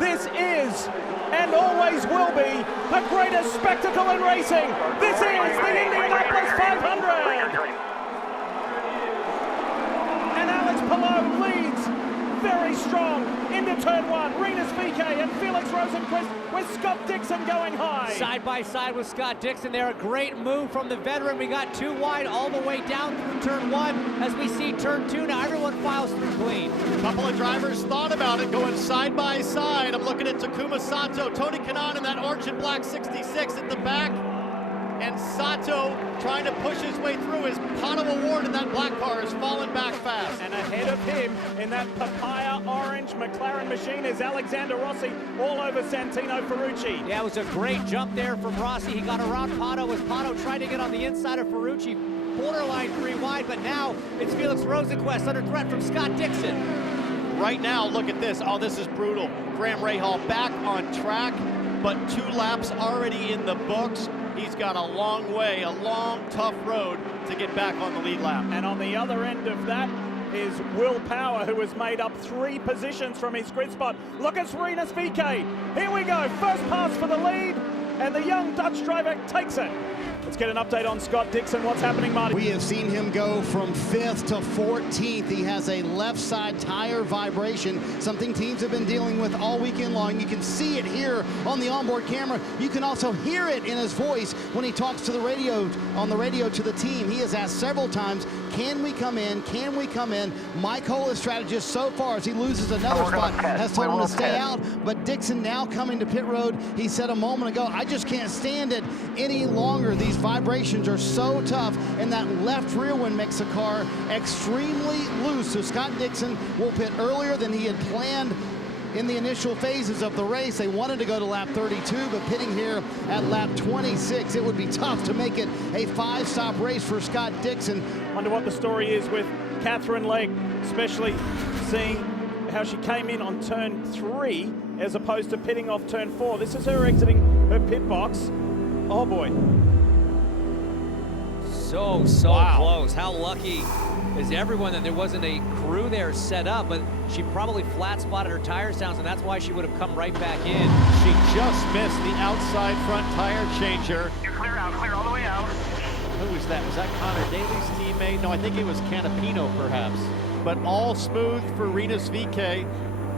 This is, and always will be, the greatest spectacle in racing. This is the Indianapolis 500. And Alex Palou leads very strong into turn one. Rinus VeeKay and Felix Rosenqvist with Scott Dixon going high. Side by side with Scott Dixon there. A great move from the veteran. We got too wide all the way down through turn one. As we see turn two now, everyone files through clean. A couple of drivers thought about it, going side by side. I'm looking at Takuma Sato, Tony Kanaan in that orange and black 66 at the back. And Sato trying to push his way through. His Pato Award in that black car is falling back fast. And ahead of him in that papaya orange McLaren machine is Alexander Rossi all over Santino Ferrucci. Yeah, it was a great jump there from Rossi. He got around Pato as Pato tried to get on the inside of Ferrucci. Borderline 3 wide, but now it's Felix Rosenqvist under threat from Scott Dixon. Right now, look at this. Oh, this is brutal. Graham Rahal back on track, but 2 laps already in the books. He's got a long way, a long, tough road to get back on the lead lap. And on the other end of that is Will Power, who has made up 3 positions from his grid spot. Look at Rinus VeeKay. Here we go, first pass for the lead, and the young Dutch driver takes it. Let's get an update on Scott Dixon. What's happening, Marty? We have seen him go from 5th to 14th. He has a left side tire vibration, something teams have been dealing with all weekend long. You can see it here on the onboard camera. You can also hear it in his voice when he talks to the radio, on the radio to the team. He has asked several times, can we come in? Can we come in? Mike Cole, his strategist so far, as he loses another spot, has told him to stay out. But Dixon now coming to pit road. He said a moment ago, I just can't stand it any longer. These vibrations are so tough, and that left rear one makes the car extremely loose. So Scott Dixon will pit earlier than he had planned in the initial phases of the race. They wanted to go to lap 32, but pitting here at lap 26, it would be tough to make it a 5-stop race for Scott Dixon. Wonder what the story is with Catherine Legg, especially seeing how she came in on turn 3 as opposed to pitting off turn 4. This is her exiting her pit box. Oh boy. So close. How lucky is everyone that there wasn't a crew there set up, but she probably flat spotted her tire sounds, and that's why she would have come right back in. She just missed the outside front tire changer. You're clear out, clear all the way out. Who was that? Was that Connor Daly's teammate? No, I think it was Canapino, perhaps. But all smooth for Rinus VeeKay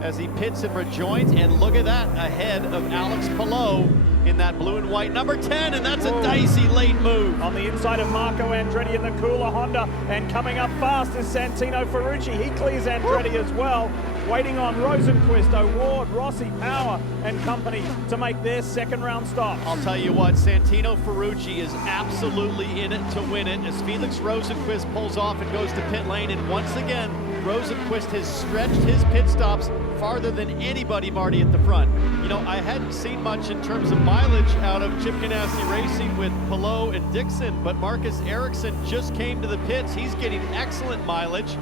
as he pits and rejoins, and look at that, ahead of Alex Palou in that blue and white number 10, and that's a dicey late move. On the inside of Marco Andretti in the cooler Honda, and coming up fast is Santino Ferrucci. He clears Andretti as well, waiting on Rosenqvist, O'Ward, Rossi, Power, and company to make their second round stop. I'll tell you what, Santino Ferrucci is absolutely in it to win it as Felix Rosenqvist pulls off and goes to pit lane, and once again, Rosenqvist has stretched his pit stops farther than anybody, Marty, at the front. You know, I hadn't seen much in terms of mileage out of Chip Ganassi Racing with Palou and Dixon, but Marcus Ericsson just came to the pits. He's getting excellent mileage.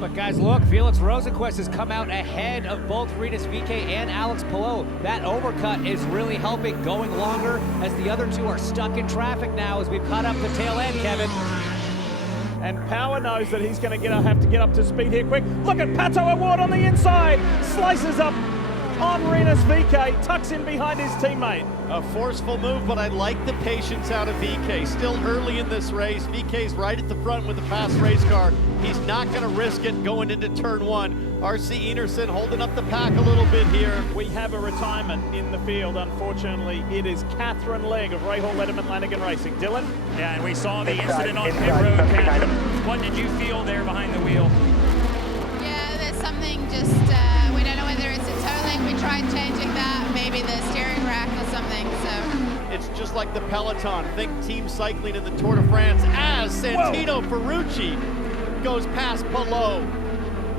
But guys, look, Felix Rosenqvist has come out ahead of both Rinus VeeKay and Alex Palou. That overcut is really helping, going longer as the other two are stuck in traffic now as we've caught up the tail end, Kevin. And Power knows that he's going to have to get up to speed here quick. Look at Pato Award on the inside. Slices up on Rinus VeeKay, tucks in behind his teammate. A forceful move, but I like the patience out of VeeKay. Still early in this race. VeeKay's right at the front with a fast race car. He's not going to risk it going into turn 1. R.C. Enerson holding up the pack a little bit here. We have a retirement in the field, unfortunately. It is Catherine Legg of Rahal Letterman Lanigan Racing. Dylan? Yeah, and we saw the incident on pit road, Catherine. What did you feel there behind the wheel? Yeah, there's something just, we don't know whether it's a toe link. We tried changing that, maybe the steering rack or something, so. It's just like the Peloton. Think team cycling in the Tour de France as Santino Ferrucci goes past Palou.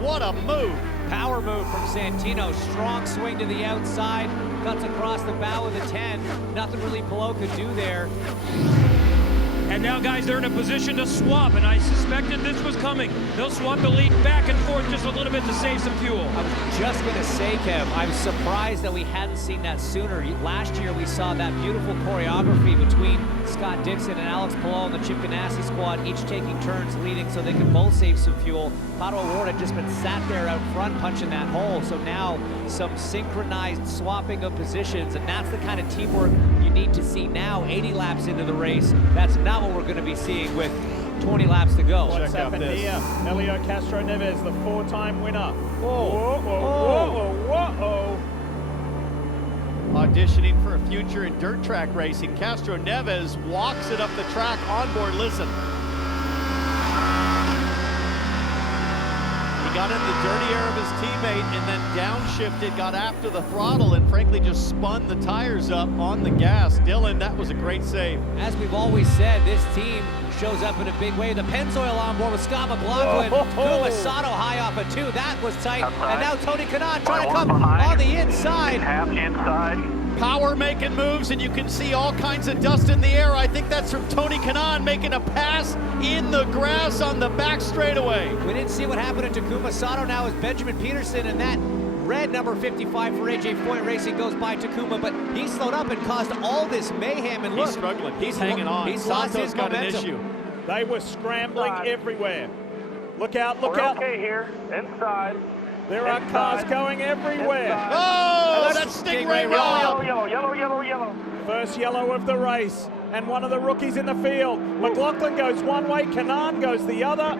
What a move. Power move from Santino. Strong swing to the outside. Cuts across the bow of the 10. Nothing really Palou could do there. And now, guys, they're in a position to swap, and I suspected this was coming. They'll swap the lead back and forth just a little bit to save some fuel. I was just going to say, Kev, I'm surprised that we hadn't seen that sooner. Last year, we saw that beautiful choreography between Scott Dixon and Alex Palou and the Chip Ganassi squad, each taking turns leading so they could both save some fuel. Pato O'Ward had just been sat there out front punching that hole, so now some synchronized swapping of positions, and that's the kind of teamwork you need to see now, 80 laps into the race. That's not what we're going to be seeing with 20 laps to go. What's happened here? Helio Castro Neves, the 4-time winner. Whoa, whoa, whoa, whoa. Auditioning for a future in dirt track racing, Castro Neves walks it up the track on board. Listen. He got in the dirty air of his teammate and then downshifted, got after the throttle, and frankly just spun the tires up on the gas. Dylan, that was a great save. As we've always said, this team shows up in a big way. The Pennzoil on board with Scott McLaughlin. Kuma Sato high off a 2. That was tight. Outside. And now Tony Kanaan trying to come on the inside. Half inside. Power making moves, and you can see all kinds of dust in the air. I think that's from Tony Kanaan making a pass in the grass on the back straightaway. We didn't see what happened to Takuma Sato. Now is Benjamin Peterson, and that red number 55 for AJ Foyt Racing goes by Takuma, but he slowed up and caused all this mayhem. And look, He's struggling. He's hanging on. He's lost Sato's his got momentum. an issue. They were scrambling everywhere. Look out, look We're out. okay here. Inside. There are cars going everywhere. Oh, And that's that's Stingray Stingray Rob. Yellow. First yellow of the race, and one of the rookies in the field. McLaughlin goes one way, Kanaan goes the other,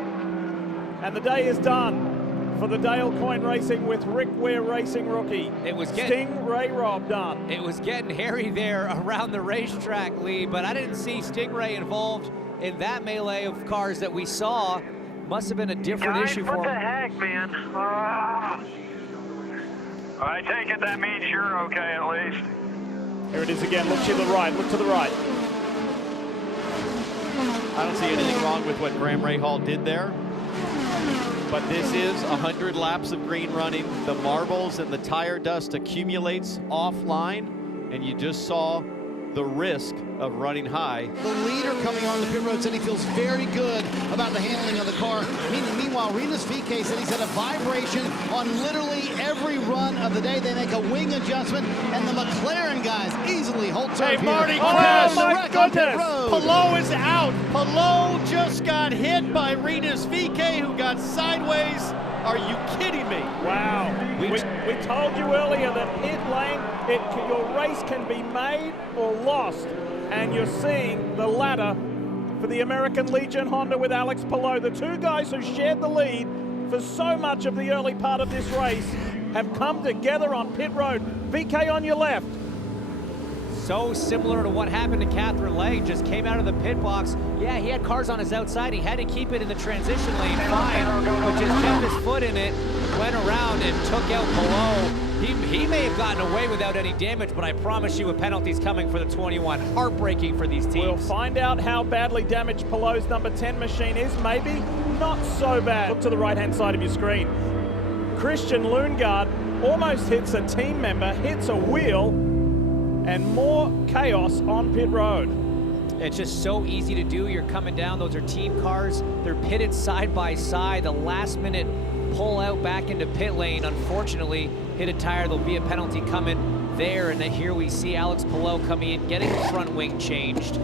and the day is done for the Dale Coyne Racing with Rick Ware Racing rookie. It was Stingray Rob done. It was getting hairy there around the racetrack, Lee, but I didn't see Stingray involved in that melee of cars that we saw. Must have been a different issue for What the him. heck, man? I take it that means you're okay at least. Here it is again, look to the right, look to the right. I don't see anything wrong with what Graham Rahal did there. But this is 100 laps of green running. The marbles and the tire dust accumulates offline, and you just saw the risk of running high. The leader coming on the pit road said he feels very good about the handling of the car. Meanwhile, Rinus VeeKay said he's had a vibration on literally every run of the day. They make a wing adjustment, and the McLaren guys easily hold serve Hey, here. Marty, Oh, crash. the my wreck on pit goodness. road. Palou is out. Palou just got hit by Rinus VeeKay, who got sideways. Are you kidding me? Wow. We told you earlier that pit lane, your race can be made or lost. And you're seeing the ladder for the American Legion Honda with Alex Palou. The two guys who shared the lead for so much of the early part of this race have come together on pit road. VeeKay on your left. So similar to what happened to Catherine Legge, just came out of the pit box. Yeah, he had cars on his outside. He had to keep it in the transition lane, fine, but just kept his foot in it, went around and took out Palou. He may have gotten away without any damage, but I promise you a penalty's coming for the 21. Heartbreaking for these teams. We'll find out how badly damaged Palou's number 10 machine is. Maybe not so bad. Look to the right-hand side of your screen. Christian Lundgaard almost hits a team member, hits a wheel, and more chaos on pit road. It's just so easy to do. You're coming down. Those are team cars. They're pitted side by side. The last minute pull out back into pit lane, unfortunately, hit a tire. There'll be a penalty coming there. And then here we see Alex Palou coming in, getting the front wing changed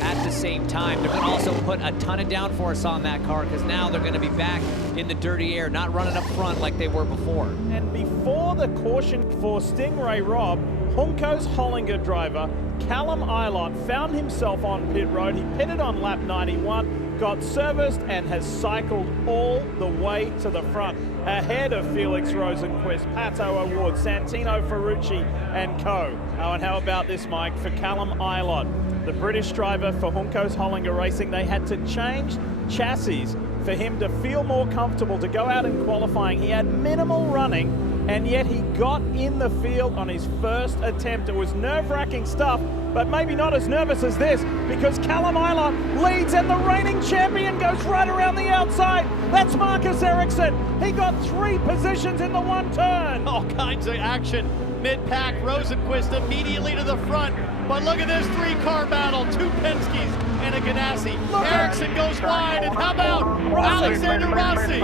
at the same time. They're going to also put a ton of downforce on that car because now they're going to be back in the dirty air, not running up front like they were before. And before the caution for Stingray Rob, Hunko's Hollinger driver, Callum Ilott, found himself on pit road. He pitted on lap 91, got serviced, and has cycled all the way to the front, ahead of Felix Rosenqvist, Pato O'Ward, Santino Ferrucci, and co. Oh, and how about this, Mike, for Callum Ilott, the British driver for Hunko's Hollinger Racing? They had to change chassis for him to feel more comfortable to go out in qualifying. He had minimal running, and yet he got in the field on his first attempt. It was nerve-wracking stuff, but maybe not as nervous as this, because Callum Ilott leads and the reigning champion goes right around the outside. That's Marcus Ericsson. He got 3 positions in the one turn. All kinds of action. mid-pack. Rosenqvist immediately to the front. But look at this three-car battle. Two Penske's and a Ganassi. Ericsson goes wide, and how about Alexander Rossi?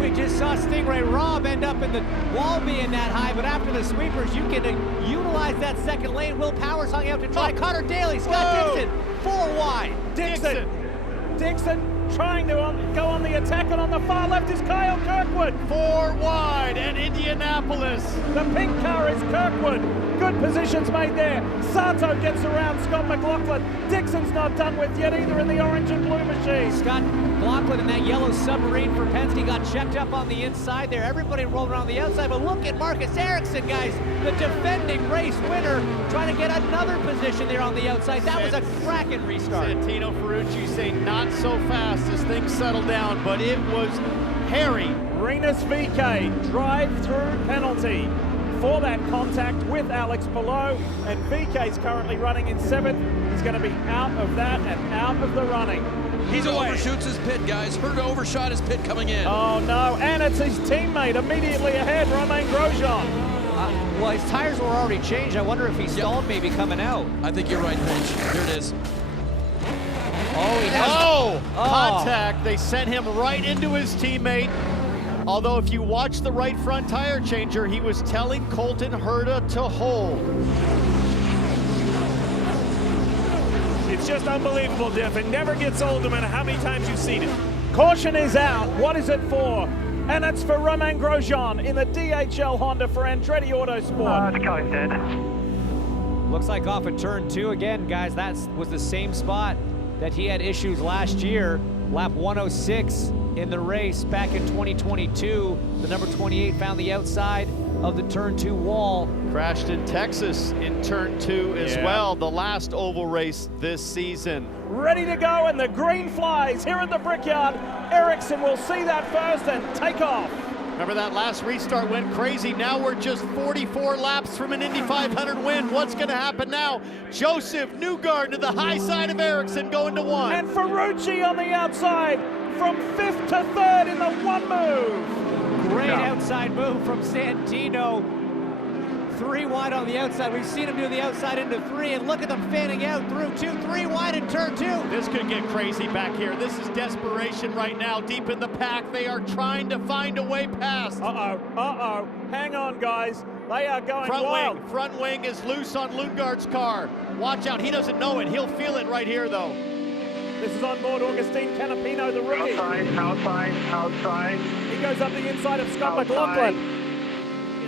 We just saw Stingray Robb end up in the wall being that high, but after the sweepers, you can utilize that second lane. Will Powers hung out to try. Connor Daly, Scott Dixon, 4 wide. Dixon trying to go on the attack, and on the far left is Kyle Kirkwood. 4 wide at Indianapolis. The pink car is Kirkwood. Good positions made there. Sato gets around Scott McLaughlin. Dixon's not done with yet either in the orange and blue machine. Scott McLaughlin in that yellow submarine for Penske got checked up on the inside there. Everybody rolled around the outside, but look at Marcus Ericsson, guys. The defending race winner trying to get another position there on the outside. That was a cracking restart. Santino Ferrucci saying not so fast as things settle down, but it was hairy. Rinus VeeKay drive-through penalty for that contact with Alex Palou, and VeeKay's currently running in 7th. He's going to be out of that and out of the running. He overshoots his pit, guys. Herta overshot his pit coming in. Oh no, and it's his teammate immediately ahead, Romain Grosjean. Well, his tires were already changed. I wonder if he stalled maybe coming out. I think you're right, Pinch. Here it is. Oh, he has. Contact. They sent him right into his teammate. Although if you watch the right front tire changer, he was telling Colton Herta to hold. It's just unbelievable, Diff. It never gets old no matter how many times you've seen it. Caution is out. What is it for? And it's for Romain Grosjean in the DHL Honda for Andretti Autosport. The guy's dead. Looks like off of turn 2 again, guys. That was the same spot that he had issues last year. Lap 106 in the race back in 2022. The number 28 found the outside of the turn 2 wall. Crashed in Texas in turn 2 as well, the last oval race this season. Ready to go, and the green flies here at the Brickyard. Ericsson will see that first and take off. Remember that last restart went crazy. Now we're just 44 laps from an Indy 500 win. What's going to happen now? Joseph Newgarden to the high side of Ericsson going to 1. And Ferrucci on the outside from 5th to 3rd in the 1 move. Great outside move from Santino. 3 wide on the outside. We've seen him do the outside into 3, and look at them fanning out through 2, 3 wide in turn 2. This could get crazy back here. This is desperation right now. Deep in the pack, they are trying to find a way past. Hang on, guys. They are going wild. Front wing is loose on Lundgaard's car. Watch out, he doesn't know it. He'll feel it right here, though. This is on board Augustine Canapino, the rookie. Outside. He goes up the inside of Scott McLaughlin.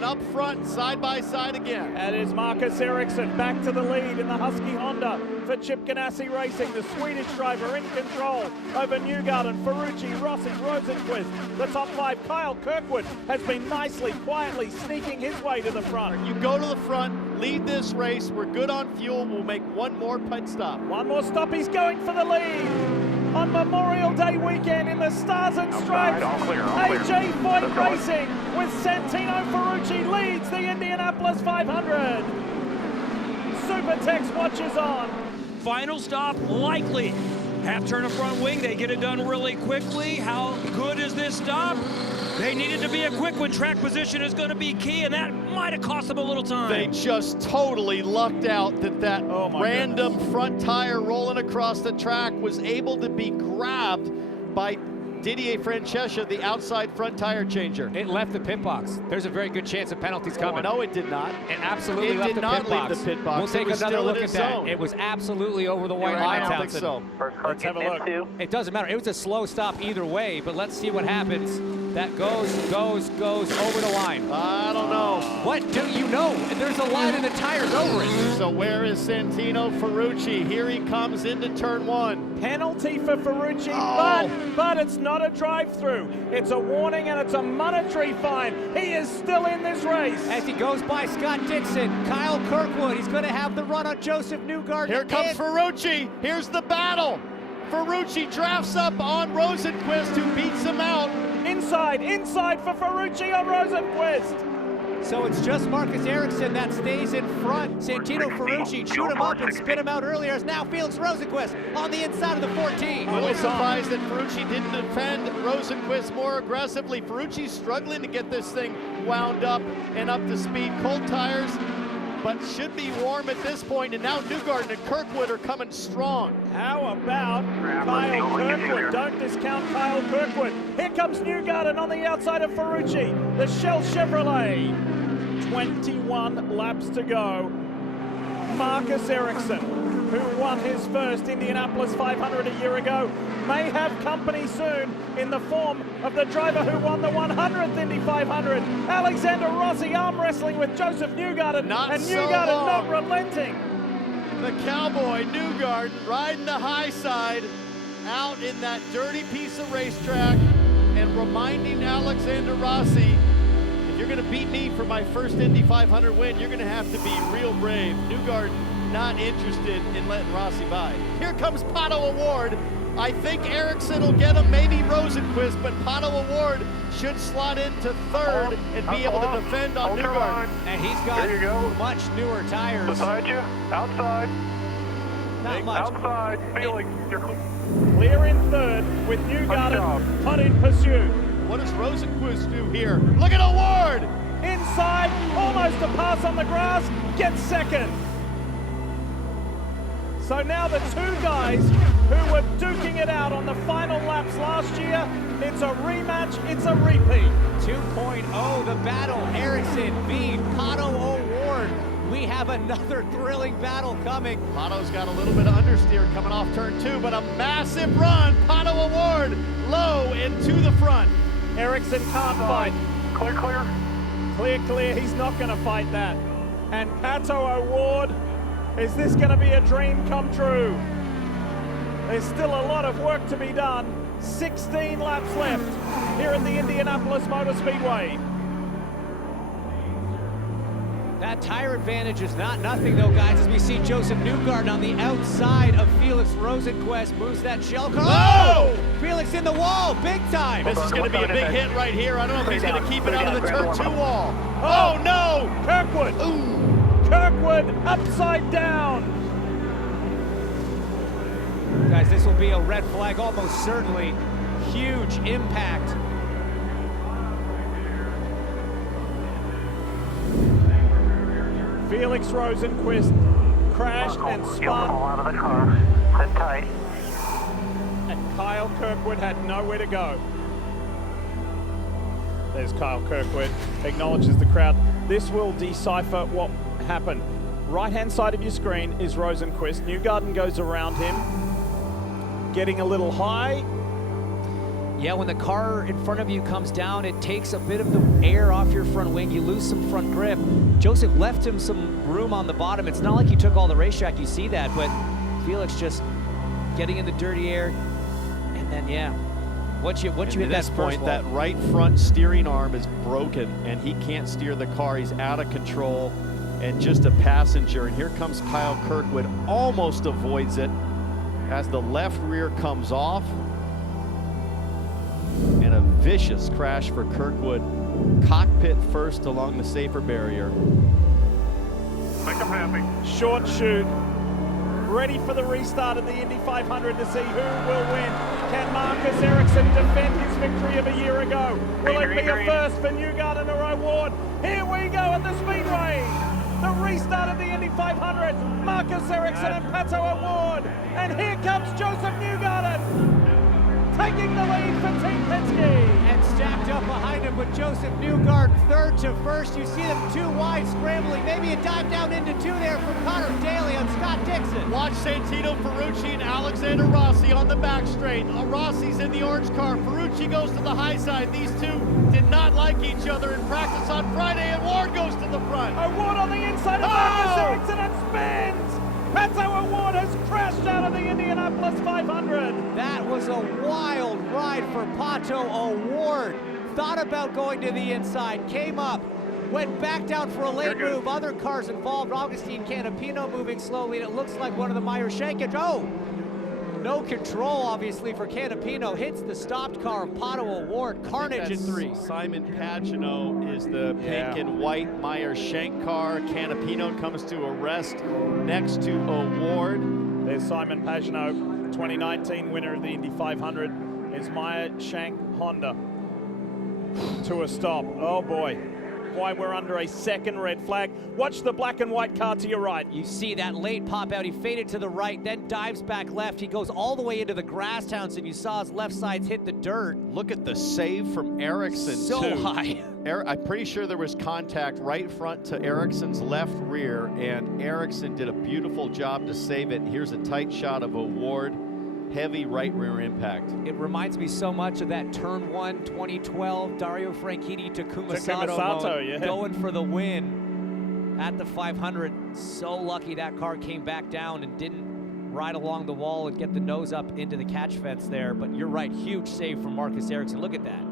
Up front, side by side again. That is Marcus Ericsson back to the lead in the Husky Honda for Chip Ganassi Racing. The Swedish driver in control over Newgarden, Ferrucci, Rossi, Rosenqvist. The top 5, Kyle Kirkwood has been nicely, quietly sneaking his way to the front. You go to the front, lead this race. We're good on fuel. We'll make one more pit stop. One more stop. He's going for the lead. On Memorial Day weekend in the Stars and Stripes, AJ Foyt Racing with Santino Ferrucci leads the Indianapolis 500. Supertex watches on. Final stop likely. Half turn of front wing, they get it done really quickly. How good is this stop? They needed to be a quick one. Track position is going to be key, and that might have cost them a little time. They just totally lucked out that random front tire rolling across the track was able to be grabbed by Didier Francesca, the outside front tire changer. It left the pit box. There's a very good chance of penalties coming. No, it did not. It absolutely left the pit box. Leave the pit box. We'll take another look at that. It was absolutely over the white line. I don't think so. Let's have a look. It doesn't matter. It was a slow stop either way, but let's see what happens. That goes over the line. I don't know. What do you know? There's a line in the tires over it. So where is Santino Ferrucci? Here he comes into turn 1. Penalty for Ferrucci, but it's not a drive-through. It's a warning and it's a monetary fine. He is still in this race. As he goes by Scott Dixon, Kyle Kirkwood, he's going to have the run on Joseph Newgarden. Here comes Ferrucci. Here's the battle. Ferrucci drafts up on Rosenqvist, who beats him out. Inside for Ferrucci on Rosenqvist. So it's just Marcus Ericsson that stays in front. Santino Ferrucci chewed him up and spit him out earlier. As now Felix Rosenqvist on the inside of the 14. I was surprised that Ferrucci didn't defend Rosenqvist more aggressively. Ferrucci's struggling to get this thing wound up and up to speed. Cold tires, but should be warm at this point. And now Newgarden and Kirkwood are coming strong. How about Kyle Kirkwood? Don't discount Kyle Kirkwood. Here comes Newgarden on the outside of Ferrucci. The Shell Chevrolet. 21 laps to go. Marcus Ericsson, who won his first Indianapolis 500 a year ago, may have company soon in the form of the driver who won the 100th Indy 500, Alexander Rossi, arm wrestling with Joseph Newgarden, and Newgarden not relenting. The cowboy Newgarden riding the high side out in that dirty piece of racetrack and reminding Alexander Rossi, if you're going to beat me for my first Indy 500 win, you're going to have to be real brave. Newgarden not interested in letting Rossi by. Here comes Pato O'Ward. I think Ericsson will get him, maybe Rosenqvist, but Pato O'Ward should slot into third and be able to defend on Newgarden. And he's got much newer tires. Beside you, outside. Not much. Outside, Felix, you're Clear in third with Newgarden hot in pursuit. What does Rosenqvist do here? Look at O'Ward! Inside, almost a pass on the grass, gets second. So now the two guys who were duking it out on the final laps last year, it's a rematch, it's a repeat. 2.0, the battle, Ericsson v. Pato O'Ward. We have another thrilling battle coming. Pato's got a little bit of understeer coming off turn 2, but a massive run. Pato O'Ward low and to the front. Ericsson can't fight. clear, clear. Clear, clear, he's not gonna fight that. And Pato O'Ward, is this gonna be a dream come true? There's still a lot of work to be done. 16 laps left here at the Indianapolis Motor Speedway. That tire advantage is not nothing though, guys, as we see Joseph Newgarden on the outside of Felix Rosenqvist, moves that shell car. Oh! Felix in the wall, big time. This is going to be a big hit right here. I don't know if he's going to keep it out of the turn 2 wall. Oh no! Kirkwood! Ooh! Kirkwood upside down! Guys, this will be a red flag, almost certainly. Huge impact. Felix Rosenqvist crashed and spun. Out of the car. Sit tight. And Kyle Kirkwood had nowhere to go. There's Kyle Kirkwood, acknowledges the crowd. This will decipher what happened. Right-hand side of your screen is Rosenqvist. Newgarden goes around him, getting a little high. Yeah, when the car in front of you comes down, it takes a bit of the air off your front wing. You lose some front grip. Joseph left him some room on the bottom. It's not like he took all the racetrack, you see that, but Felix just getting in the dirty air. And then, yeah, once you hit that point, that right front steering arm is broken and he can't steer the car. He's out of control and just a passenger. And here comes Kyle Kirkwood, almost avoids it as the left rear comes off. And a vicious crash for Kirkwood. Cockpit first along the safer barrier. Make them happy. Short shoot. Ready for the restart of the Indy 500 to see who will win. Can Marcus Ericsson defend his victory of a year ago? Will it be a first for Newgarden or O'Ward? Here we go at the Speedway. The restart of the Indy 500. Marcus Ericsson and Pato O'Ward. And here comes Joseph Newgarden, taking the lead for Team Penske. And stacked up behind him with Joseph Newgarden, third to first. You see them two wide scrambling. Maybe a dive down into two there from Connor Daly on Scott Dixon. Watch Santino Ferrucci and Alexander Rossi on the back straight. Rossi's in the orange car. Ferrucci goes to the high side. These two did not like each other in practice on Friday, and Ward goes to the front. O'Ward on the inside of Marcus Ericsson and spins. Pato O'Ward has crashed out of the Indianapolis 500. That was a wild ride for Pato O'Ward. Thought about going to the inside, came up, went back down for a late move. Other cars involved, Augustine Canapino moving slowly, and it looks like one of the Meyer Shankage. Oh! No control, obviously, for Canapino. Hits the stopped car of Pato Award. Carnage in 3. Simon Pagano is the pink and white Meyer Shank car. Canapino comes to a rest next to Award. There's Simon Pagano, 2019 winner of the Indy 500. Is Meyer Shank Honda to a stop. Oh boy. Why we're under a second red flag. Watch the black and white car to your right. You see that late pop out. He faded to the right, then dives back left. He goes all the way into the grass hounds, and you saw his left sides hit the dirt. Look at the save from Ericsson, so too. high. I'm pretty sure there was contact right front to Ericsson's left rear, and Ericsson did a beautiful job to save it. Here's a tight shot of Award. Heavy right rear impact. It reminds me so much of that Turn 1 2012 Dario Franchitti Takuma Sato mode, yeah. going for the win at the 500. So lucky that car came back down and didn't ride along the wall and get the nose up into the catch fence there. But you're right, huge save from Marcus Ericsson. Look at that.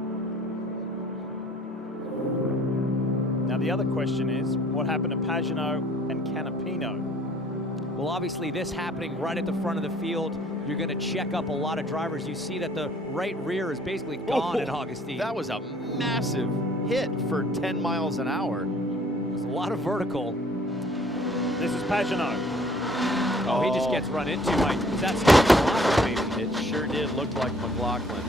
Now the other question is, what happened to Pagano and Canapino? Well, obviously this happening right at the front of the field, you're going to check up a lot of drivers. You see that the right rear is basically gone at Augustine. That was a massive hit for 10 miles an hour. There's a lot of vertical. This is Pagano. Oh, he just gets run into. Is that McLaughlin, maybe? It sure did look like McLaughlin.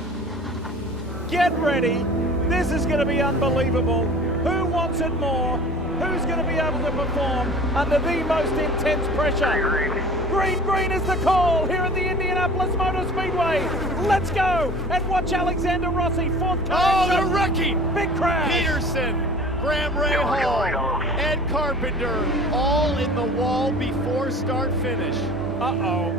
Get ready. This is going to be unbelievable. Who wants it more? Who's going to be able to perform under the most intense pressure? Green is the call here at the Indianapolis Motor Speedway. Let's go and watch Alexander Rossi, fourth car. Oh, they're wrecking! Big crash. Peterson, Graham Rahal, Ed Carpenter, all in the wall before start finish. Uh-oh.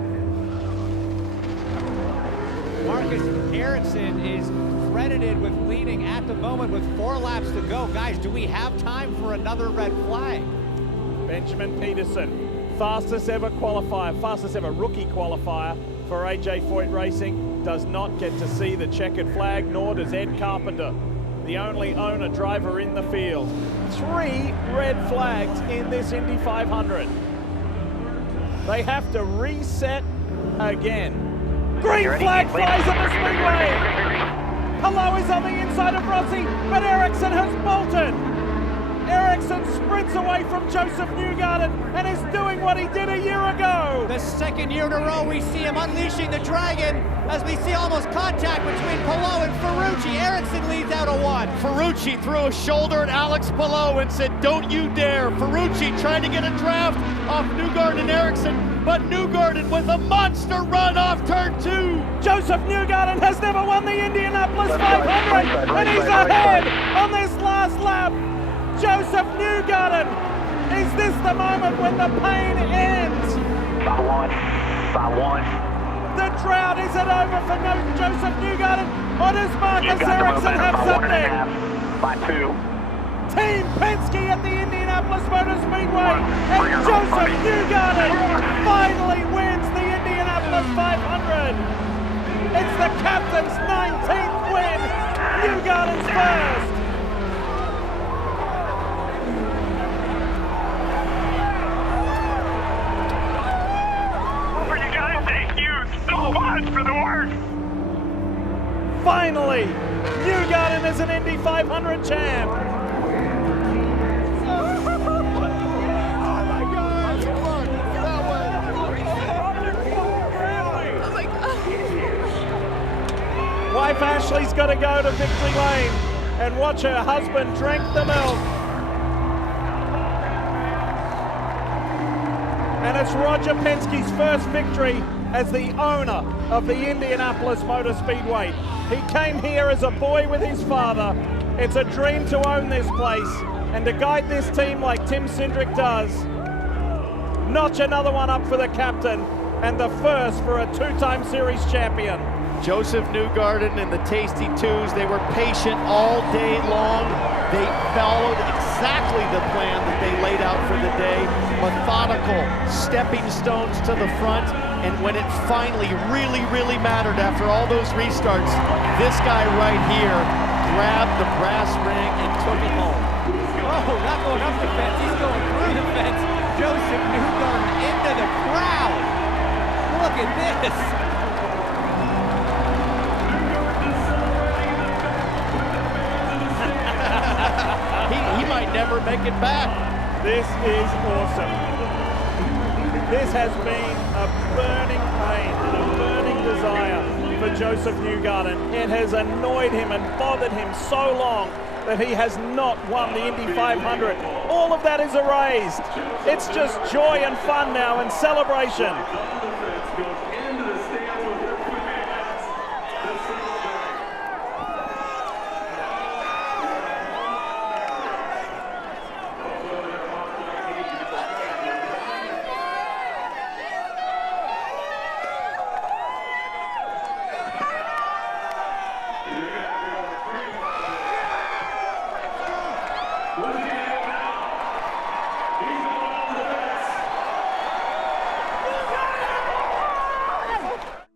Marcus Ericsson is credited with leading at the moment with 4 laps to go. Guys, do we have time for another red flag? Benjamin Peterson, fastest ever qualifier, fastest ever rookie qualifier for AJ Foyt Racing, does not get to see the checkered flag, nor does Ed Carpenter, the only owner driver in the field. 3 red flags in this Indy 500. They have to reset again. Green flag flies at the speedway. Hello is on the inside of Rossi, but Ericsson has bolted. Ericsson sprints away from Joseph Newgarden and is doing what he did a year ago. The second year in a row we see him unleashing the dragon as we see almost contact between Palou and Ferrucci. Ericsson leads out a 1. Ferrucci threw a shoulder at Alex Palou and said, "Don't you dare." Ferrucci trying to get a draft off Newgarden and Ericsson, but Newgarden with a monster run off turn 2. Joseph Newgarden has never won the Indianapolis 500, and he's ahead on this last lap. Joseph Newgarden, is this the moment when the pain ends? By one. The drought isn't over for Joseph Newgarden, or does Marcus Ericsson have something? By 2. Team Penske at the Indianapolis Motor Speedway, and Joseph Newgarden finally wins the Indianapolis 500. It's the captain's 19th win, Newgarden's first. You guys, thank you so much for the work. Finally, Newgarden is an Indy 500 champ. Wife Ashley's got to go to victory lane and watch her husband drink the milk. And it's Roger Penske's first victory as the owner of the Indianapolis Motor Speedway. He came here as a boy with his father. It's a dream to own this place and to guide this team like Tim Cindric does. Notch another one up for the captain and the first for a 2-time series champion. Joseph Newgarden and the Tasty Twos, they were patient all day long. They followed exactly the plan that they laid out for the day. Methodical, stepping stones to the front. And when it finally really mattered after all those restarts, this guy right here grabbed the brass ring and took it home. Oh, not going up the fence, he's going through the fence. Joseph Newgarden into the crowd. Look at this. take it back. This is awesome. This has been a burning pain and a burning desire for Joseph Newgarden. It has annoyed him and bothered him so long that he has not won the Indy 500. All of that is erased. It's just joy and fun now and celebration.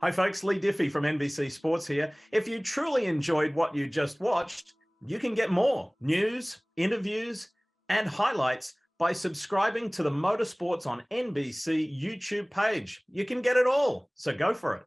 Hi folks, Lee Diffie from NBC Sports here. If you truly enjoyed what you just watched, you can get more news, interviews, and highlights by subscribing to the Motorsports on NBC YouTube page. You can get it all, so go for it.